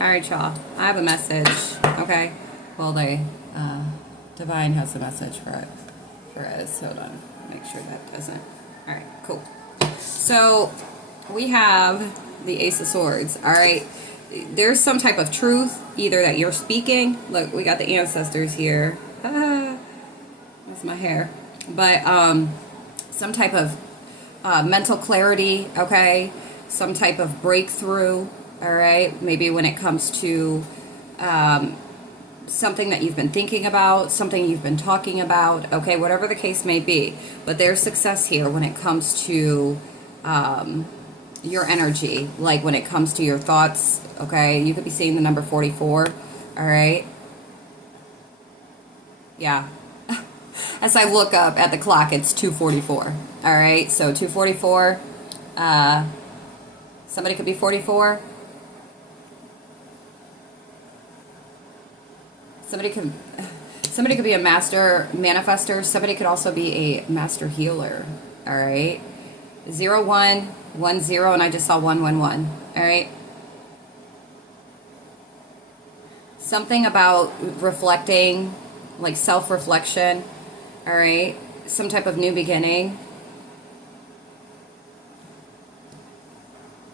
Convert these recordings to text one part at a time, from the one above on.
All right, y'all. I have a message. Okay. Well, Divine has a message for us. Hold on. Make sure that doesn't. All right. Cool. So we have the Ace of Swords. All right. There's some type of truth either that you're speaking. Look, we got the ancestors here. That's my hair. But some type of mental clarity. Okay. Some type of breakthrough. All right, maybe when it comes to something that you've been thinking about, something you've been talking about, okay, whatever the case may be. But there's success here when it comes to your energy, like when it comes to your thoughts, okay? You could be seeing the number 44, all right? Yeah. As I look up at the clock, it's 2:44, all right? So 2:44, somebody could be 44. Somebody could be a master manifester. Somebody could also be a master healer. All right. 0110, and I just saw 111. All right. Something about reflecting, like self-reflection. All right. Some type of new beginning.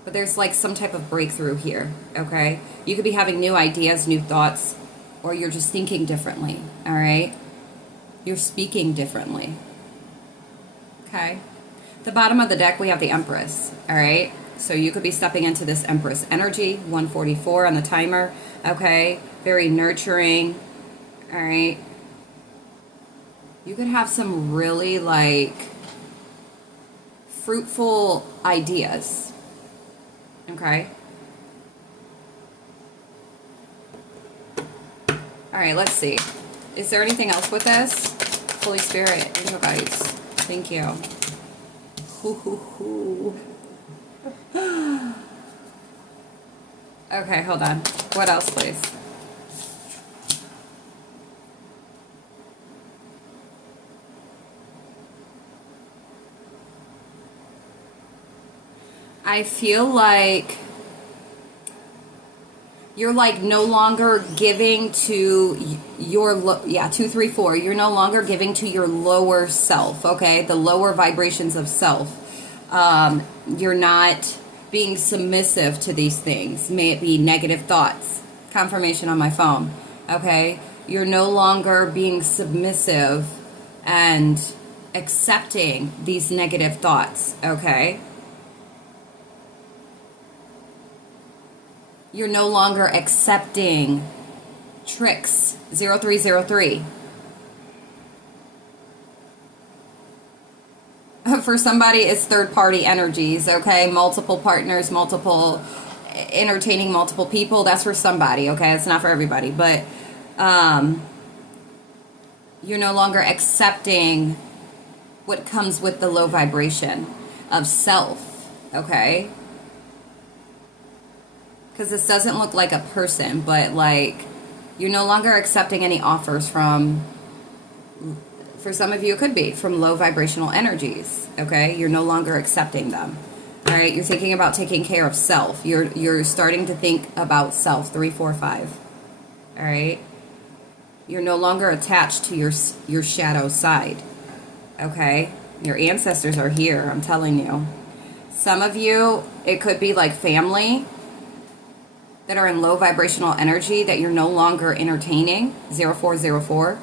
But there's like some type of breakthrough here. Okay. You could be having new ideas, new thoughts. Or you're just thinking differently, all right? You're speaking differently, okay? At the bottom of the deck, we have the Empress, all right? So you could be stepping into this Empress energy, 144 on the timer, okay? Very nurturing, all right? You could have some really, like, fruitful ideas, okay? All right, let's see. Is there anything else with this? Holy Spirit, angel guides. Thank you. Okay, hold on. What else, please? I feel like you're like no longer giving to your, 234. You're no longer giving to your lower self, okay? The lower vibrations of self. You're not being submissive to these things. May it be negative thoughts. Confirmation on my phone, okay? You're no longer being submissive and accepting these negative thoughts, okay? You're no longer accepting tricks. 0303. For somebody, it's third-party energies, okay? Multiple partners, entertaining multiple people. That's for somebody, okay? It's not for everybody. But you're no longer accepting what comes with the low vibration of self, okay? Because this doesn't look like a person, but like you're no longer accepting any offers from, for some of you it could be, from low vibrational energies, okay? You're no longer accepting them, all right? You're thinking about taking care of self. You're starting to think about self, 345, all right? You're no longer attached to your shadow side, okay? Your ancestors are here, I'm telling you. Some of you, it could be like family that are in low vibrational energy that you're no longer entertaining, 0404.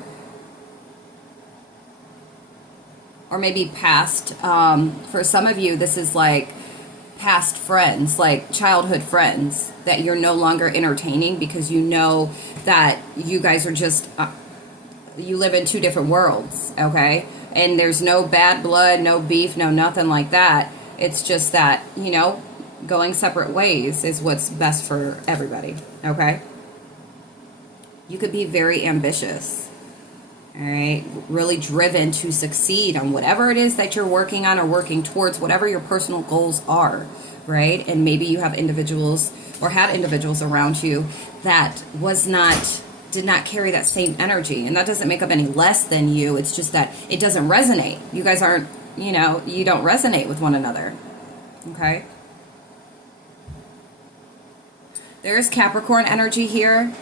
Or maybe past, for some of you, this is like past friends, like childhood friends that you're no longer entertaining because you know that you guys are just, you live in two different worlds, okay? And there's no bad blood, no beef, no nothing like that. It's just that, you know, going separate ways is what's best for everybody, okay? You could be very ambitious, all right? Really driven to succeed on whatever it is that you're working on or working towards, whatever your personal goals are, right? And maybe you have individuals or had individuals around you that did not carry that same energy. And that doesn't make up any less than you. It's just that it doesn't resonate. You guys aren't, you don't resonate with one another, okay? There's Capricorn energy here.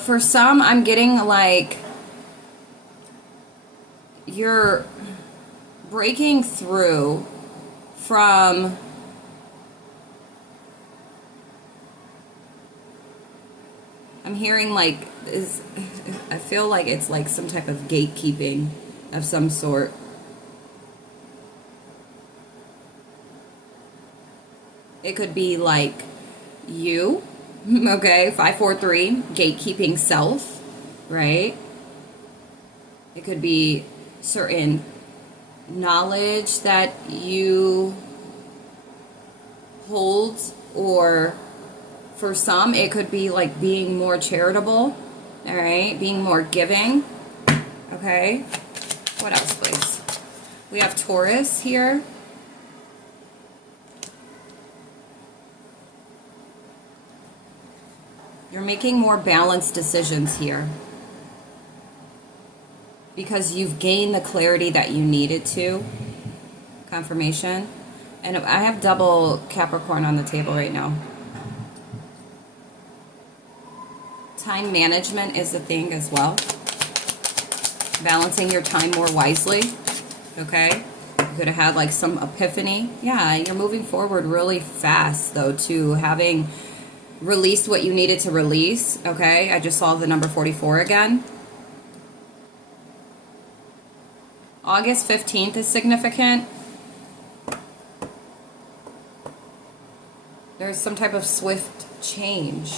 For some, I'm getting like you're breaking through from I'm hearing like is I feel like it's like some type of gatekeeping of some sort. It could be like you, okay, 543, gatekeeping self, right? It could be certain knowledge that you hold, or for some, it could be like being more charitable, all right, being more giving, okay? What else, please? We have Taurus here. You're making more balanced decisions here because you've gained the clarity that you needed to. Confirmation. And I have double Capricorn on the table right now. Time management is a thing as well. Balancing your time more wisely. Okay? You could have had like some epiphany. Yeah, you're moving forward really fast though, to having released what you needed to release. Okay? I just saw the number 44 again. August 15th is significant. There's some type of swift change.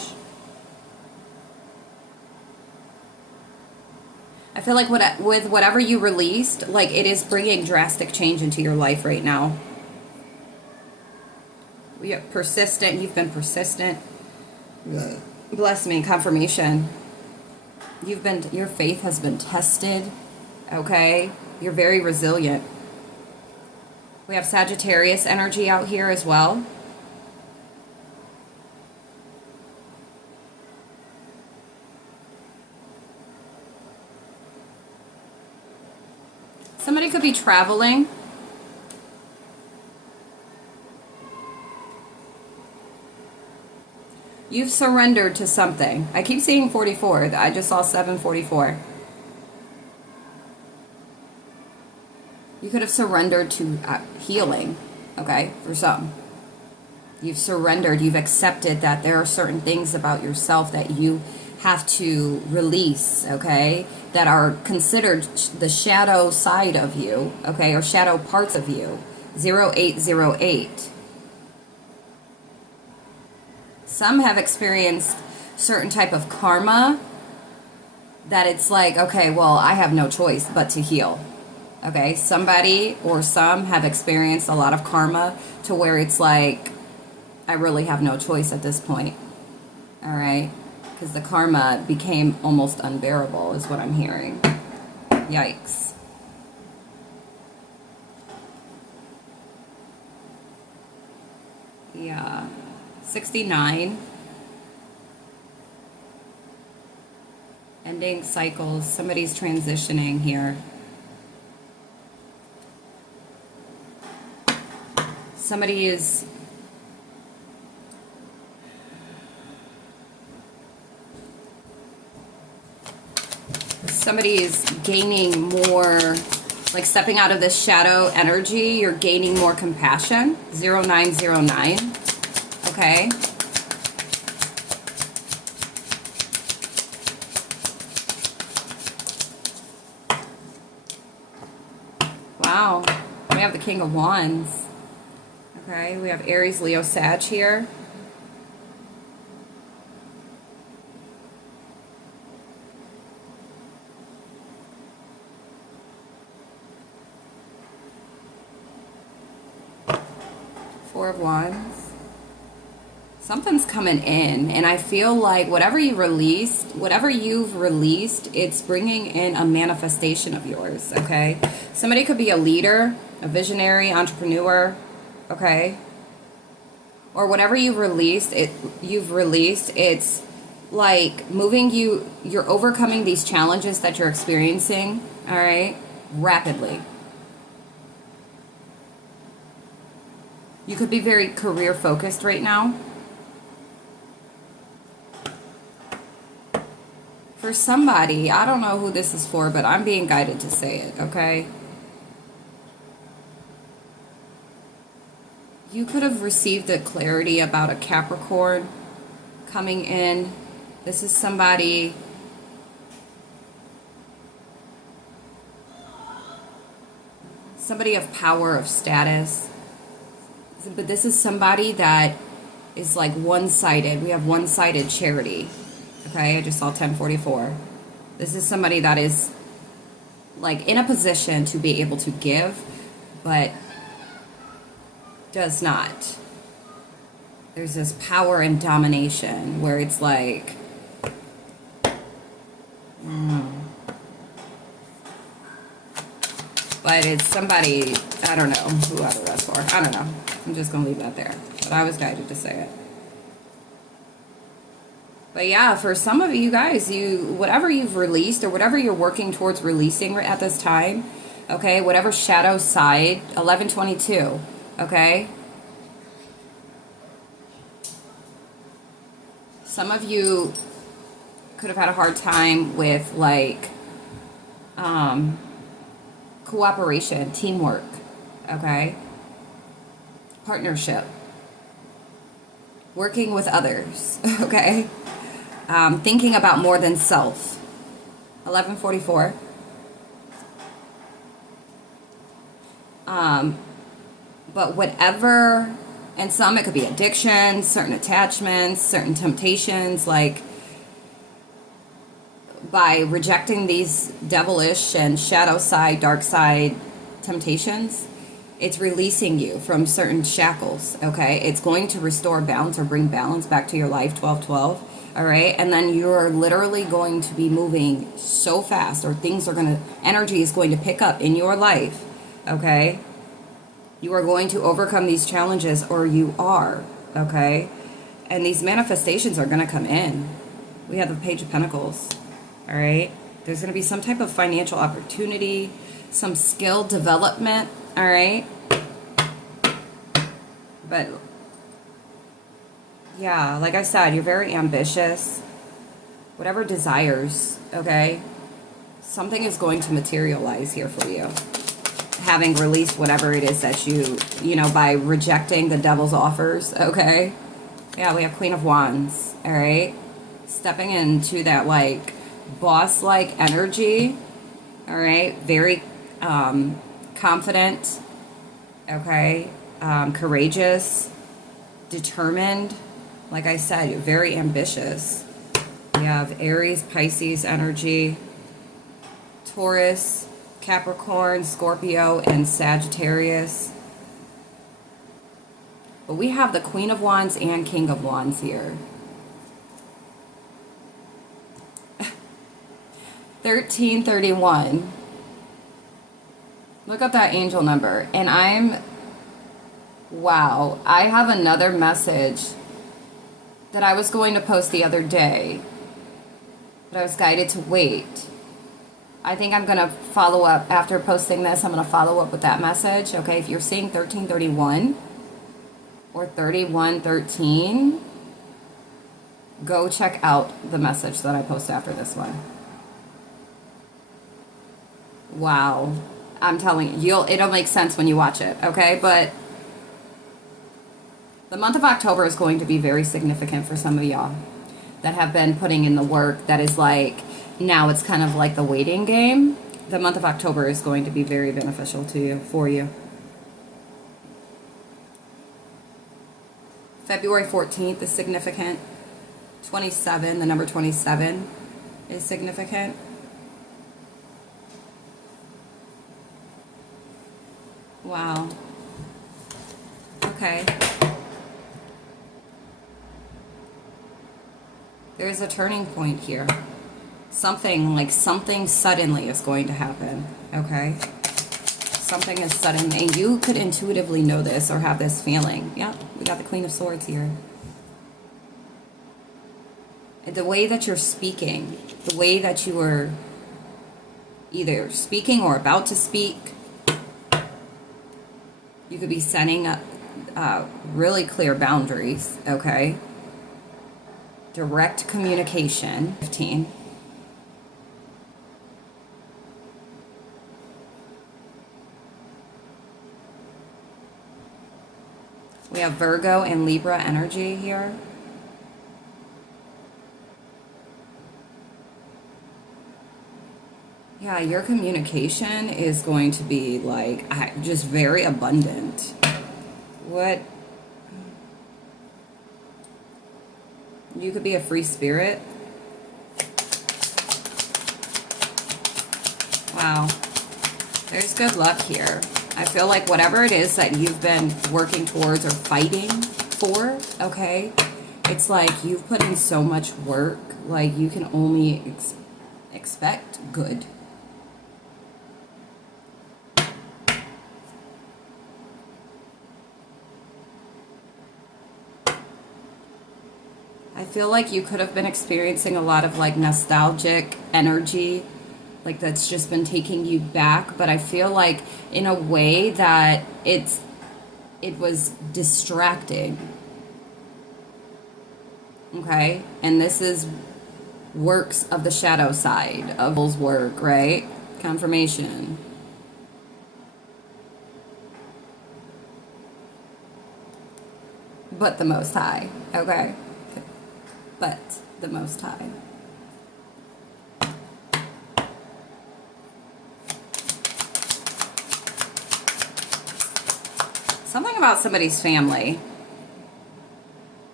I feel like with whatever you released, like it is bringing drastic change into your life right now. You're persistent. You've been persistent. Bless me, confirmation. Your faith has been tested. Okay? You're very resilient. We have Sagittarius energy out here as well. Somebody could be traveling. You've surrendered to something. I keep seeing 44. I just saw 744. You could have surrendered to healing, okay, for some. You've surrendered. You've accepted that there are certain things about yourself that you have to release, okay, that are considered the shadow side of you, okay, or shadow parts of you. 0808. Some have experienced certain type of karma that it's like, okay, well, I have no choice but to heal. Okay, somebody or some have experienced a lot of karma to where it's like, I really have no choice at this point. All right, because the karma became almost unbearable is what I'm hearing. Yikes. Yeah. 69. Ending cycles. Somebody's transitioning here. Somebody is gaining more, like stepping out of this shadow energy. You're gaining more compassion. 0909. Okay. Wow. We have the King of Wands. Okay, we have Aries, Leo, Sag here. Four of Wands. Something's coming in, and I feel like whatever you've released, it's bringing in a manifestation of yours, okay? Somebody could be a leader, a visionary, entrepreneur, okay? Or whatever you've released, it's like moving you, you're overcoming these challenges that you're experiencing, all right, rapidly. You could be very career focused right now. For somebody, I don't know who this is for, but I'm being guided to say it, okay? You could have received a clarity about a Capricorn coming in. This is somebody of power, of status. But this is somebody that is like one-sided. We have one-sided charity. Okay, I just saw 1044. This is somebody that is like in a position to be able to give, but does not. There's this power and domination where it's like, but it's somebody, I don't know, whoever that's for. I don't know. I'm just going to leave that there. But I was guided to say it. But yeah, for some of you guys, whatever you've released or whatever you're working towards releasing at this time, okay, whatever shadow side, 1122, okay? Some of you could have had a hard time with like cooperation, teamwork, okay? Partnership, working with others, okay? Thinking about more than self. 1144. But whatever, and some it could be addictions, certain attachments, certain temptations, like by rejecting these devilish and shadow side, dark side temptations, it's releasing you from certain shackles, okay? It's going to restore balance or bring balance back to your life, 1212. All right, and then you're literally going to be moving so fast, or energy is going to pick up in your life, okay? You are going to overcome these challenges, or you are, okay? And these manifestations are going to come in. We have the Page of Pentacles, all right? There's going to be some type of financial opportunity, some skill development, all right? But yeah, like I said, you're very ambitious. Whatever desires, okay? Something is going to materialize here for you. Having released whatever it is that you know, by rejecting the devil's offers, okay? Yeah, we have Queen of Wands, all right? Stepping into that, like, boss-like energy, all right? Very confident, okay? Courageous, determined. Like I said, you're very ambitious. We have Aries, Pisces energy, Taurus, Capricorn, Scorpio, and Sagittarius. But we have the Queen of Wands and King of Wands here. 1331. Look up that angel number. And wow, I have another message that I was going to post the other day, but I was guided to wait. I think I'm going to follow up after posting this. I'm going to follow up with that message. Okay, if you're seeing 1331 or 3113, go check out the message that I post after this one. Wow. I'm telling you, it'll make sense when you watch it, okay? But the month of October is going to be very significant for some of y'all that have been putting in the work. That is like, now it's kind of like the waiting game. The month of October is going to be very beneficial to you, for you. February 14th is significant. 27, the number 27 is significant. Wow. Okay. There's a turning point here. Something suddenly is going to happen, okay? Something is sudden, and you could intuitively know this or have this feeling. Yeah, we got the Queen of Swords here. the way that you're speaking, the way that you are either speaking or about to speak, you could be setting up really clear boundaries, okay? Direct communication. 15. We have Virgo and Libra energy here. Yeah, your communication is going to be like just very abundant. What? You could be a free spirit. Wow. There's good luck here. I feel like whatever it is that you've been working towards or fighting for, okay, it's like you've put in so much work, like you can only expect good. I feel like you could have been experiencing a lot of like nostalgic energy, like that's just been taking you back, but I feel like in a way that it was distracting. Okay? And this is works of the shadow side of his work, right? Confirmation. But the Most High, okay? But the Most High. Something about somebody's family.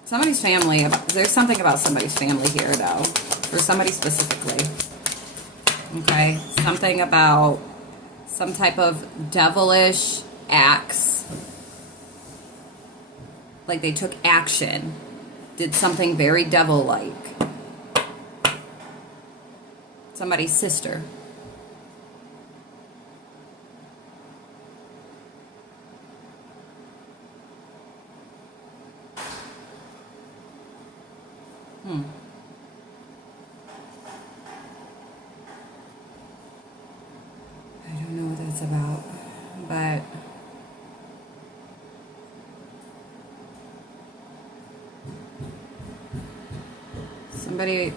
Somebody's family. There's something about somebody's family here, though. For somebody specifically. Okay? Something about some type of devilish acts. Like they took action. Did something very devil-like. Somebody's sister. I don't know what that's about, but somebody,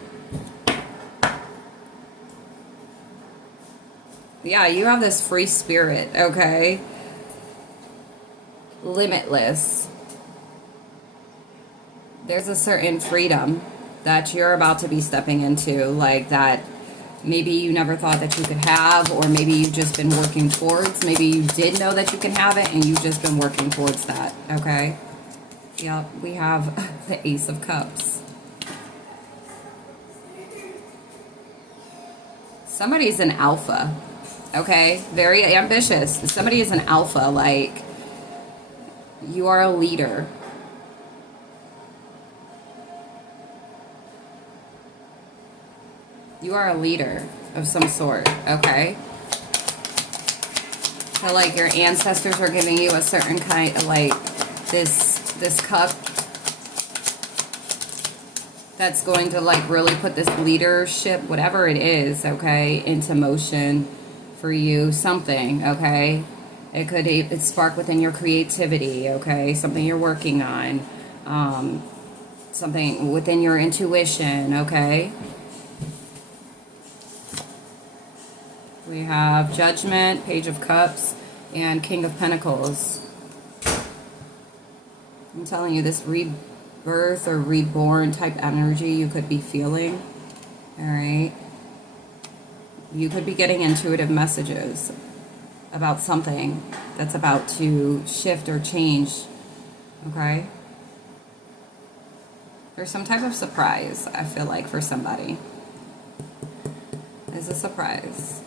yeah, you have this free spirit, okay? Limitless. There's a certain freedom that you're about to be stepping into, like that maybe you never thought that you could have, or maybe you've just been working towards. Maybe you did know that you can have it and you've just been working towards that, okay? Yep, we have the Ace of Cups. Somebody's an alpha, okay? Very ambitious. Somebody is an alpha, like you are a leader. You are a leader of some sort, okay? So like your ancestors are giving you a certain kind of like this cup that's going to like really put this leadership, whatever it is, okay, into motion for you. Something, okay? It spark within your creativity, okay? Something you're working on. Something within your intuition, okay? We have Judgment, Page of Cups, and King of Pentacles. I'm telling you, this rebirth or reborn type energy you could be feeling. All right. You could be getting intuitive messages about something that's about to shift or change. Okay. There's some type of surprise, I feel like, for somebody. There's a surprise.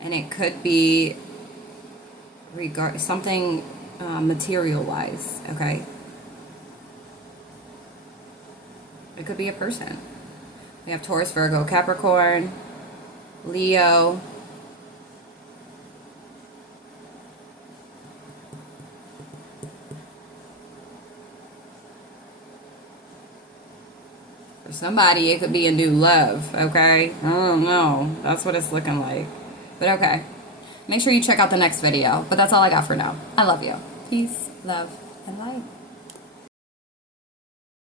And it could be something material-wise, okay? It could be a person. We have Taurus, Virgo, Capricorn, Leo. For somebody, it could be a new love, okay? I don't know. That's what it's looking like. But okay. Make sure you check out the next video. But that's all I got for now. I love you. Peace, love, and light.